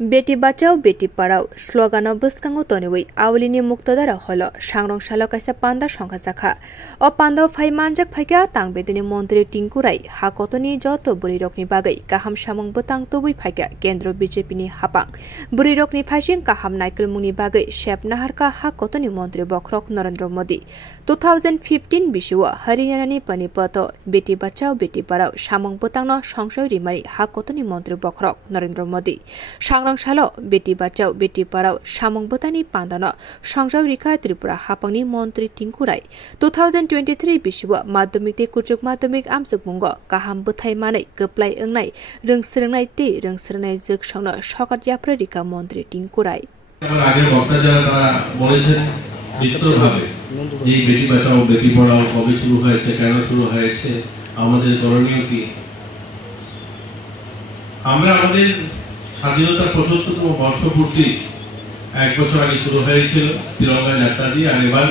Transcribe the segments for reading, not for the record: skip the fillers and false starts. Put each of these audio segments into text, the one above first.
Beti Bachao Beti Padhao slogan बसकांगो तनिवै आवलिनि मुक्तदारा hello सांग्रं सालो काइसा पान्दा संखा साखा ओ पान्दाव फाइ मानजाक फाइका तांबेदिनि मन्त्री टिंकुराई हाकतनि जत बुरिरकनि बागै गाहाम सामं बोतां तबै फाइका केन्द्र बीजेपीनि हापां बुरिरकनि फाइसिं गाहाम नाइकेल मुनि बागै शेप नाहारका हाकतनि मन्त्री बख्रक नरेन्द्र मोदी 2015 बिसिव हरियाणानि पनिपत बेटी बचाओ बेटी पढ़ाओ सामं बोतांनो संशय रिमारि हाकतनि मन्त्री बख्रक नरेन्द्र मोदी सांग्रांसालो बेटी बचाओ बेटी पढ़ाओ सामं बोतानि पान्दानो संशय रिखा त्रिपुरा हापांनि मन्त्री टिंकुराई 2023 बिसिव माध्यमिक ते कुचुक माध्यमिक आमसुकमुंग गाहाम बोथाय मानै गोप्लाय ओंनाय रोंसोलोंनाय ते रोंसोलोंनाय जोगसावनो सकात याफ्रा रिखा मन्त्री टिंकुराई आगे বক্তা যারা তারা বলেছেন বিস্তৃতভাবে এই বেটি বাঁচাও বেটি পড়াও কবে শুরু হয়েছে কেন শুরু হয়েছে আমাদের করণীয় কি আমরা আমাদের স্বাধীনতার ৭৫তম বর্ষপূর্তি এক বছর আগে শুরু হয়েছিল তিরঙ্গা যাত্রা দিয়ে আর এবার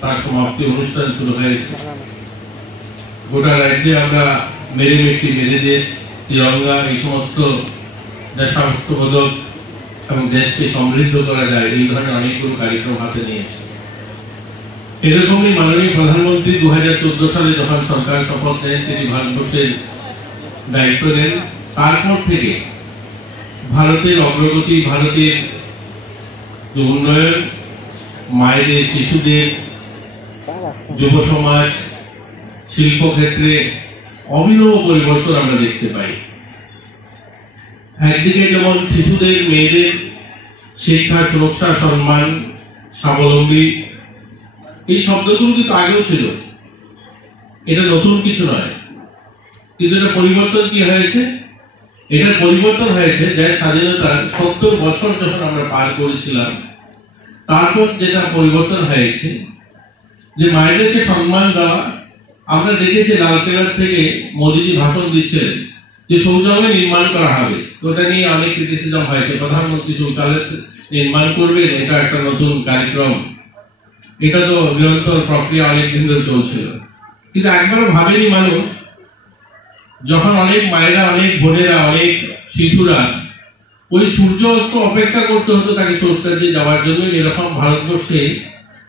তার সমাপ্তি অনুষ্ঠান শুরু হয়েছে গোটা রাজ্যে আমরা মেরে মিট্টি মেরে দেশ তিরঙ্গা এই সমস্ত দেশাত্মবোধক এবং দেশকে সমৃদ্ধ করা যায় এই ধরনের অনেকগুলো কার্যক্রম হাতে নিয়েছে এরকমই মাননীয় প্রধানমন্ত্রী 2014 সালে যখন সরকার শপথ নেন তিনি ভারতবর্ষের দায়িত্ব নেন তারপর থেকে ভারতের অগ্রগতি ভারতের যে উন্নয়ন মায়েদের শিশুদের যুব সমাজ শিল্পক্ষেত্রে অভিনব পরিবর্তন আমরা দেখতে পাই একদিকে যেমন শিশুদের মেয়েদের শিক্ষা সুরক্ষা সম্মান স্বাবলম্বী এই শব্দগুলো কিন্তু আগেও ছিল এটা নতুন কিছু নয় কিন্তু এটা পরিবর্তন কি হয়েছে এটার পরিবর্তন হয়েছে দেশ স্বাধীনতার ৭০ বছর যখন আমরা পার করেছিলাম তারপর যেটা পরিবর্তন হয়েছে যে মায়েদেরকে সম্মান দেওয়া আমরা দেখেছি লালকেল্লার থেকে মোদীজি ভাষণ দিচ্ছিলেন যে শৌচালয় নির্মাণ করা হবে ওটা নিয়ে অনেক ক্রিটিসিজম হয়েছে প্রধানমন্ত্রী শৌচালয় নির্মাণ করবেন এটা একটা নতুন কার্যক্রম এটা তো নিরন্তর প্রক্রিয়া অনেকদিন ধরে চলছিল কিন্তু একবারও ভাবেনি মানুষ যখন অনেক মায়েরা অনেক বোনেরা অনেক শিশুরা ওই সূর্য অস্ত অপেক্ষা করতে হতো তাকে শৌচালয়ে যাওয়ার জন্য এরকম ভারতবর্ষে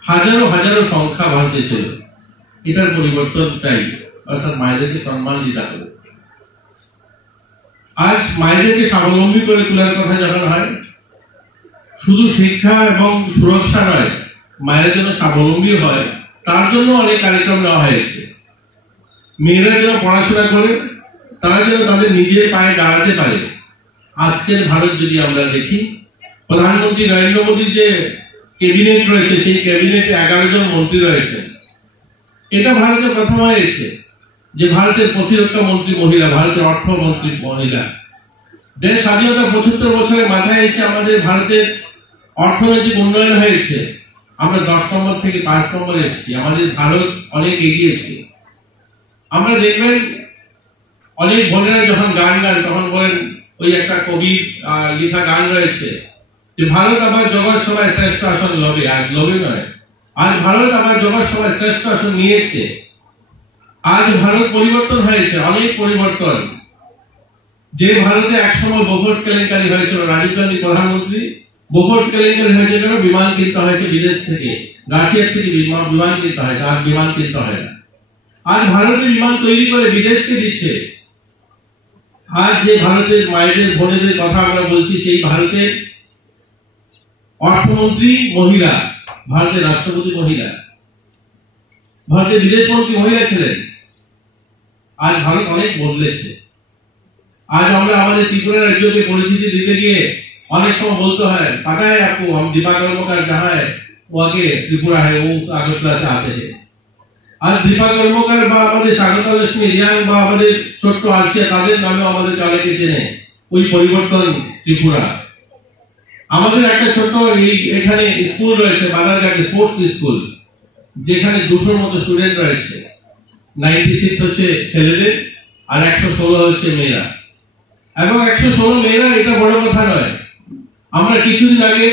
হাজারো হাজারো সংখ্যা ভারতে ছিল এটার পরিবর্তন চাই অর্থাৎ মায়েদেরকে সম্মান দিতে হবে আজ মায়েদেরকে স্বাবলম্বী করে তোলার কথা যখন হয় শুধু শিক্ষা এবং সুরক্ষা নয় মায়েরা যেন স্বাবলম্বী হয় তার জন্য অনেক কার্যক্রম নেওয়া হয়েছে মেয়েরা যেন পড়াশোনা করে তারা যেন তাদের নিজের পায়ে দাঁড়াতে পারে আজকের ভারত যদি আমরা দেখি প্রধানমন্ত্রী নরেন্দ্র মোদীর যে ক্যাবিনেট রয়েছে সেই ক্যাবিনেটে 11 জন মন্ত্রী রয়েছেন এটা ভারতে প্রথম হয়েছে যে ভারতের প্রতিরক্ষা মন্ত্রী মহিলা ভারতের অর্থমন্ত্রী মহিলা দেশ স্বাধীনতার ৭৫ বছরের মাথায় এসে আমাদের ভারতের অর্থনৈতিক উন্নয়ন হয়েছে আমরা 10 নম্বর থেকে 5 নম্বরে এসেছি আমাদের ভারত অনেক এগিয়েছে আমরা দেখবেন অনেক বোনেরা যখন গান গান তখন বলেন ওই একটা কবি লেখা গান রয়েছে যে ভারত আবার জগৎ সভায় শ্রেষ্ঠ আসন লবে আজ লবে নয় আজ ভারত আবার জগৎ সভায় শ্রেষ্ঠ আসন নিয়েছে আজ ভারত পরিবর্তন হয়েছে অনেক পরিবর্তন যে ভারতে একসময় বোফোর্স কেলেঙ্কারি হয়েছিল রাজীব গান্ধী প্রধানমন্ত্রী বোফোর্স কেলেঙ্কারি হয়েছে কেন বিমান কিনতে হয়েছে বিদেশ থেকে রাশিয়ার থেকে বিমান কিনতে হয়েছে আর বিমান কিনতে হয় না আজ ভারতের বিমান তৈরি করে বিদেশকে দিচ্ছে আজ যে ভারতের মায়েদের বোনেদের কথা আমরা বলছি সেই ভারতের অর্থমন্ত্রী মহিলা ভারতের রাষ্ট্রপতি মহিলা ভারতের বিদেশমন্ত্রী মহিলা ছিলেন আজ ভারত অনেক বদলেছে আজ আমরা আমাদের ত্রিপুরা রাজ্যকে পরিচিতি দিতে গিয়ে অনেক সময় বলতে হয় पता है आपको हम दीपा कर्मकार जहाँ है वो आगे त्रिपुरा है वो আগরতলা से आते हैं আজ দীপা কর্মকার বা আমাদের স্বাগতা লক্ষ্মী রিয়াং বা আমাদের ছোট্ট আলসিয়া তাদের নামে আমাদের অনেকে চেনে ওই পরিবর্তন ত্রিপুরা আমাদের একটা ছোট্ট এখানে স্কুল রয়েছে বাজারঘাটে স্পোর্টস স্কুল যেখানে 200 মতো স্টুডেন্ট রয়েছে 96 হচ্ছে ছেলেদের আর 116 হচ্ছে মেয়েরা এবং 116 মেয়েরা এটা বড় কথা নয় আমরা কিছুদিন আগে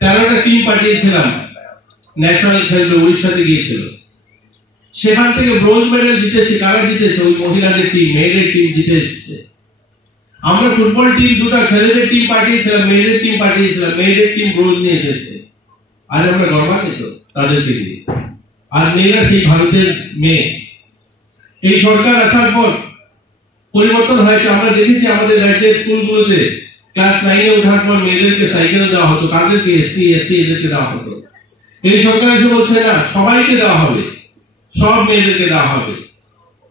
13টা টিম পাঠিয়েছিলাম ন্যাশনাল খেলবে উড়িষ্যাতে গিয়েছিল সেখান থেকে ব্রোঞ্জ মেডেল জিতেছে কারা জিতেছে ওই মহিলাদের টিম মেয়েদের টিম জিতেছে আমরা ফুটবল টিম দুটো ছেলেদের টিম পাঠিয়েছিলাম, মেয়েদের টিম পাঠিয়েছিলাম, মেয়েদের টিম ব্রোঞ্জ নিয়ে এসেছে। আজ আমরা গর্বান্বিত তাদেরকে নিয়ে। আর মেয়েরা সেই ভারতের মেয়ে। এই সরকার আসার পর পরিবর্তন হয়েছে। আমরা দেখেছি আমাদের রাজ্যের স্কুলগুলোতে ক্লাস 9-এ ওঠার পর মেয়েদেরকে সাইকেল দেওয়া হতো, তাদেরকে এসসি এদেরকে দেওয়া হতো। এই সরকার এসে বলছে না, সবাইকে দেওয়া হবে, সব মেয়েদেরকে দেওয়া হবে,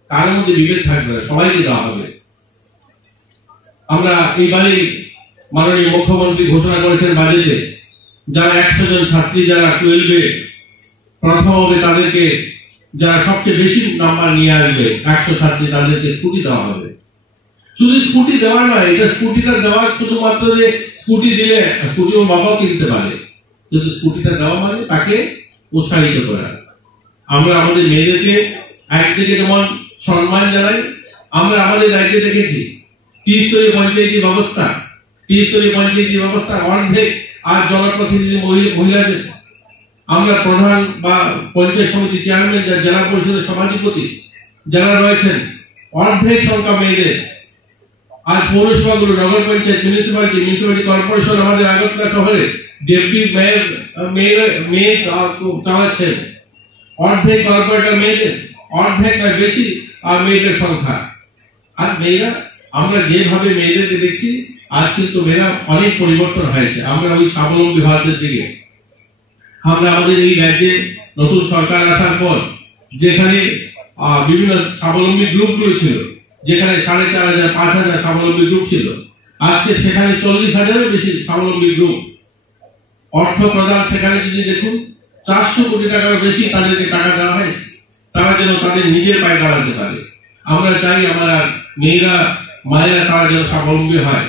তার মধ্যে বিভেদ থাকবে না, সবাইকে দেওয়া হবে। আমরা এইবারে মাননীয় মুখ্যমন্ত্রী ঘোষণা করেছেন বাজেটে, যারা 100 জন ছাত্রী যারা 12-এ প্রথম হবে তাদেরকে, যারা সবচেয়ে বেশি নাম্বার নিয়ে আসবে 100 ছাত্রী, তাদেরকে স্কুটি দেওয়া হবে। শুধু স্কুটি দেওয়া নয়, এটা স্কুটিটা দেওয়া শুধুমাত্র যে স্কুটি দিলে স্কুটি ওর বাবাও কিনতে পারে, কিন্তু স্কুটিটা দেওয়া মানে তাকে উৎসাহিত করা। আমরা আমাদের মেয়েদেরকে একদিকে যেমন সম্মান জানাই, আমরা আমাদের রাজ্যে দেখেছি ত্রিস্তরীয় পঞ্চায়েতি ব্যবস্থা অর্ধেক আর জনপ্রতিনিধি মহিলাদের। আমরা প্রধান বা পঞ্চায়েত সমিতি চেয়ারম্যান, জেলা পরিষদের সভাধিপতি যারা রয়েছেন, অর্ধেক সংখ্যা মেয়েদের। আজ পৌরসভাগুলো, নগর পঞ্চায়েত, মিউনিসিপালিটি কর্পোরেশন আমাদের আগরতলা শহরে ডেপুটি মেয়র চালাচ্ছেন। অর্ধেক কর্পোরেটর মেয়েদের, অর্ধেক নয় বেশি আর মেয়েদের সংখ্যা। আর মেয়েরা, আমরা যেভাবে মেয়েদেরকে দেখছি, আজ কিন্তু মেয়েরা অনেক পরিবর্তন হয়েছে। আমরা ওই স্বাবলম্বী ভারতের দিকে। আমরা আমাদের এই রাজ্যে নতুন সরকার আসার পর যেখানে বিভিন্ন স্বাবলম্বী গ্রুপগুলো ছিল, যেখানে 4,500 5,000 স্বাবলম্বী গ্রুপ ছিল, আজকে সেখানে 40,000-এর বেশি স্বাবলম্বী গ্রুপ। অর্থ প্রদান সেখানে যদি দেখুন, 400 কোটি টাকার বেশি তাদেরকে টাকা দেওয়া হয়, তারা যেন তাদের নিজের পায়ে দাঁড়াতে পারে। আমরা চাই আমরা মেয়েরা, মায়েরা তারা যেন স্বাবলম্বী হয়।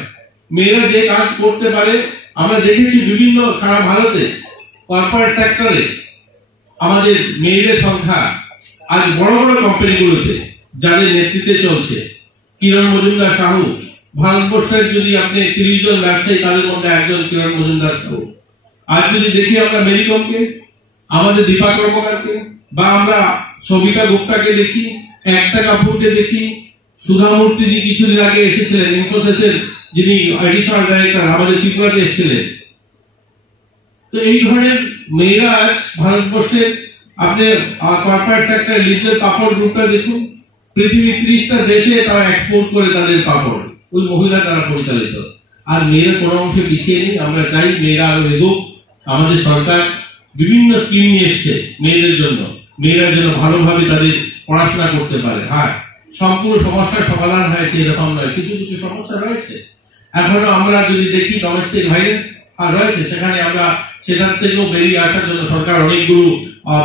মেয়েরা যে কাজ করতে পারে, আমরা দেখেছি বিভিন্ন সারা ভারতে কর্পোরেট সেক্টরে আমাদের মেয়েদের সংখ্যা আজ বড় বড় কোম্পানিগুলোতে যাদের নেতৃত্বে চলছে। কিরণ মজুমদার সাহু, ভারতবর্ষের যদি আপনি 30 জন ব্যবসায়ী, তাদের মধ্যে একজন কিরণ মজুমদার সাহু। আজ যদি দেখি আমরা মেরিকমকে, আমাদের দীপা কর্মকারকে, বা আমরা সবিতা গুপ্তাকে দেখি, একটা কাপুরকে দেখি, সুধা মূর্তিজি কিছুদিন আগে এসেছিলেন, ইনফোসিসের যিনি এডিশনাল ডাইরেক্টর, আমাদের ত্রিপুরাতে এসেছিলেন। তো এই ধরনের মেয়েরা আজ ভারতবর্ষের, আপনি কর্পোরেট সেক্টরে লিজের পাপড় গ্রুপটা দেখুন, পৃথিবীর 30টা দেশে তারা এক্সপোর্ট করে তাদের পাপড়, ওই মহিলা তারা পরিচালিত। আর মেয়েরা কোনো অংশে পিছিয়ে নেই। আমরা চাই মেয়েরা আরো এগোক। আমাদের সরকার বিভিন্ন স্কিম নিয়ে এসছে মেয়েদের জন্য, মেয়েরা যেন ভালোভাবে তাদের পড়াশোনা করতে পারে। হ্যাঁ, সম্পূর্ণ সমস্যার সমাধান হয়েছে এরকম নয়, কিছু কিছু সমস্যা রয়েছে এখনো। আমরা যদি দেখি ডোমেস্টিক ভায়োলেন্স রয়েছে, সেখানে আমরা সেখান থেকেও বেরিয়ে আসার জন্য সরকার অনেকগুলো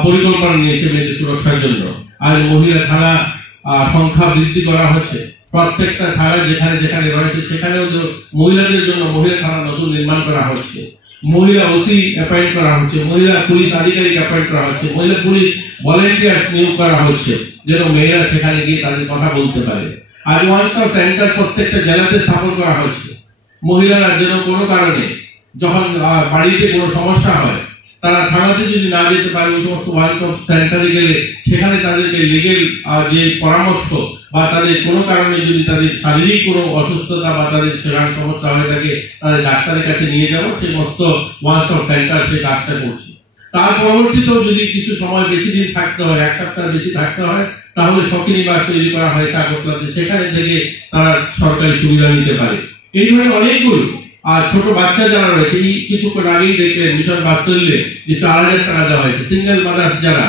পরিকল্পনা নিয়েছে মেয়েদের সুরক্ষার জন্য। আর মহিলা থানা সংখ্যা বৃদ্ধি করা হচ্ছে। প্রত্যেকটা থানা যেখানে যেখানে রয়েছে সেখানেও মহিলাদের জন্য মহিলা থানা নতুন নির্মাণ করা হচ্ছে। মহিলা ওসি অ্যাপয়েন্ট করা হচ্ছে, মহিলা পুলিশ আধিকারিক অ্যাপয়েন্ট করা হচ্ছে, মহিলা পুলিশ ভলেন্টিয়ার্স নিয়োগ করা হচ্ছে, যেন মেয়েরা সেখানে গিয়ে তাদের কথা বলতে পারে। আর ওয়ান স্টপ সেন্টার প্রত্যেকটা জেলাতে স্থাপন করা হচ্ছে। মহিলারা যেন কোনো কারণে যখন বাড়িতে কোনো সমস্যা হয়, তারা থানাতে যদি না যেতে পারে, ওই সমস্ত ওয়ান স্টপ সেন্টারে গেলে সেখানে তাদেরকে লিগেল যে পরামর্শ, বা তাদের কোনো কারণে যদি তাদের শারীরিক কোনো অসুস্থতা বা তাদের সেখানে সমস্যা হয়ে থাকে, তাদের ডাক্তারের কাছে নিয়ে যাবো, সেই সমস্ত ওয়ান স্টপ সেন্টার সেই কাজটা করছে। তার পরবর্তীতেও যদি কিছু সময় বেশি দিন থাকতে হয়, 1 সপ্তাহ বেশি থাকতে হয়, তাহলে সখী নিবাস তৈরি করা হয়েছে আগরতলাতে, সেখানে থেকে তারা সরকারি সুবিধা নিতে পারে। এই ধরনের অনেকগুলো। আর ছোট বাচ্চা যারা রয়েছে, এই কিছুক্ষণ আগেই দেখলেন মিশন বাৎসল্যে যে 4,000 টাকা দেওয়া হয়েছে। সিঙ্গেল মাদার্স যারা,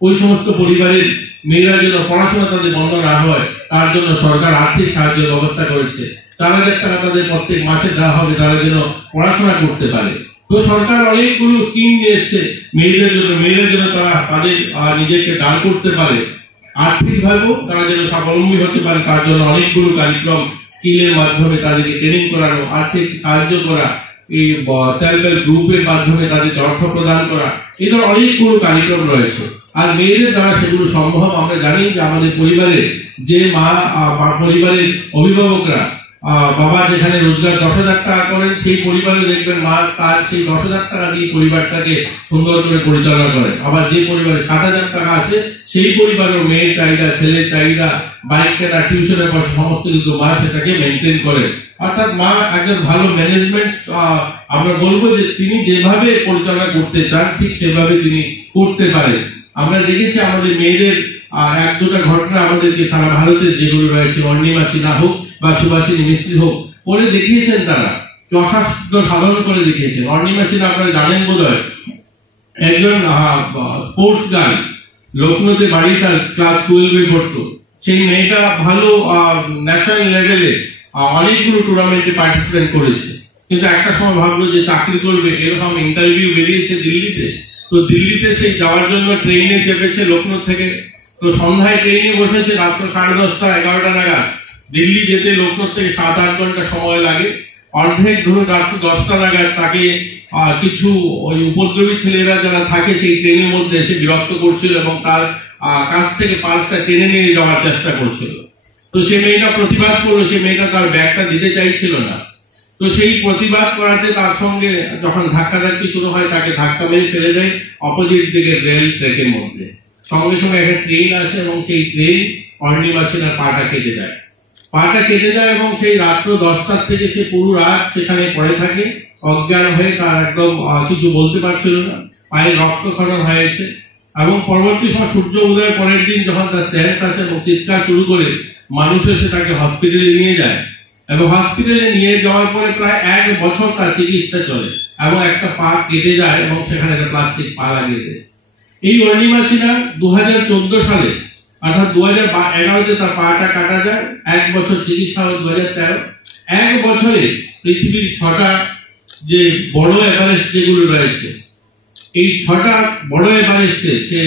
ওই সমস্ত পরিবারের মেয়েরা যেন পড়াশোনা তাদের বন্ধ না হয়, তার জন্য সরকার আর্থিক সাহায্যের ব্যবস্থা করেছে। 4,000 টাকা তাদের প্রত্যেক মাসে দেওয়া হবে, তারা যেন পড়াশোনা করতে পারে। তো সরকার অনেকগুলো স্কিম নিয়ে এসছে মেয়েদের জন্য, মেয়েরা যেন তারা তাদের নিজেকে দাঁড় করতে পারে, আর্থিকভাবেও তারা যেন স্বাবলম্বী হতে পারে। তার জন্য অনেকগুলো কার্যক্রম, স্কিলের মাধ্যমে তাদেরকে ট্রেনিং করানো, আর্থিক সাহায্য করা, এই সেলফ হেল্প গ্রুপের মাধ্যমে তাদেরকে অর্থ প্রদান করা, এই ধরনের অনেকগুলো কার্যক্রম রয়েছে। আর মেয়েদের দ্বারা সেগুলো সম্ভব। আমরা জানি যে আমাদের পরিবারে যে মা বা পরিবারের অভিভাবকরা বাবা যেখানে রোজগার 10,000 টাকা করেন, সেই পরিবারে দেখবেন মা তার সেই 10,000 টাকা দিয়ে পরিবারটাকে সুন্দর করে পরিচালনা করেন। আবার যে পরিবারে 60,000 টাকা আছে, সেই পরিবারের মেয়ের চাহিদা, ছেলের চাহিদা, বাইক কেনা, টিউশনের পয়সা সমস্ত কিছু মা সেটাকে মেনটেন করেন। অর্থাৎ মা একজন ভালো ম্যানেজমেন্ট, আমরা বলবো যে তিনি যেভাবে পরিচালনা করতে চান ঠিক সেভাবে তিনি করতে পারেন। আমরা দেখেছি আমাদের মেয়েদের এক দুটা ঘটনা আমাদেরকে সারা ভারতে যেগুলো রয়েছে, অর্ণিমা সিনহা হোক বা সুভাষিনী মিস্ত্রি হোক, করে দেখিয়েছেন, তারা যথাসাধ্য সাধন করে দেখিয়েছেন। অর্ণিমা সিনহা আপনারা জানেন বোধহয়, একজন স্পোর্টস গার্ল, লখনৌতে বাড়ি, তার ক্লাস 12-এ পড়তো। সেই মেয়েটা ভালো ন্যাশনাল লেভেলে অনেকগুলো টুর্নামেন্টে পার্টিসিপেট করেছে, কিন্তু একটা সময় ভাবলো যে চাকরি করবে, এরকম ইন্টারভিউ বেরিয়েছে দিল্লিতে। তো দিল্লিতে সেই যাওয়ার জন্য ট্রেনে চেপেছে লখনৌ থেকে। তো সন্ধ্যায় ট্রেনে বসেছে, রাত্র 10:30, 11টা নাগাদ। দিল্লি যেতে লখনৌ থেকে 7-8 ঘন্টা সময় লাগে। অর্ধেক ধরুন রাত্র 10টা নাগাদ তাকে কিছু ওই উপদ্রবী ছেলেরা যারা থাকে সেই ট্রেনের মধ্যে এসে বিরক্ত করছিল এবং তার কাছ থেকে পার্সটা টেনে নিয়ে যাওয়ার চেষ্টা করছিল। তো সেই মেয়েটা প্রতিবাদ করলো, সেই মেয়েটা তার ব্যাগটা দিতে চাইছিল না। তো সেই প্রতিবাদ করাতে তার সঙ্গে যখন ধাক্কাধাক্কি শুরু হয়, তাকে ধাক্কা মেরে ফেলে দেয় অপোজিট দিকে রেল ট্র্যাকের মধ্যে। সঙ্গে সঙ্গে একটা ট্রেন আসে এবং সেই ট্রেন অর্ণিমা সিনহার পাটা কেটে দেয়। পাটা কেটে যায় এবং সেই রাত্র 10টার থেকে সে পুরো রাত সেখানে পড়ে থাকে অজ্ঞান হয়ে। তার একদম কিছু বলতে পারছিল না, পায়ে রক্তক্ষরণ হয়েছে। এবং পরবর্তী সময় সূর্য উদয়ের পরের দিন যখন তার সেন্স আসে এবং চিৎকার শুরু করে, মানুষ এসে তাকে হসপিটালে নিয়ে যায় এবং হসপিটালে নিয়ে যাওয়ার পরে প্রায় 1 বছর তার চিকিৎসা চলে এবং একটা পা কেটে যায় এবং সেখানে একটা প্লাস্টিক পা লাগিয়ে দেয়। এই অর্ণিমা সিনহা 2014 সালে, অর্থাৎ 2011-তে তার পাটা কাটা যায়। 1 বছর চিকিৎসা হয় 2013। 1 বছরে পৃথিবীর 6টা যে বড় এভারেস্ট যেগুলো রয়েছে, এই 6টা বড় এভারেস্টে সে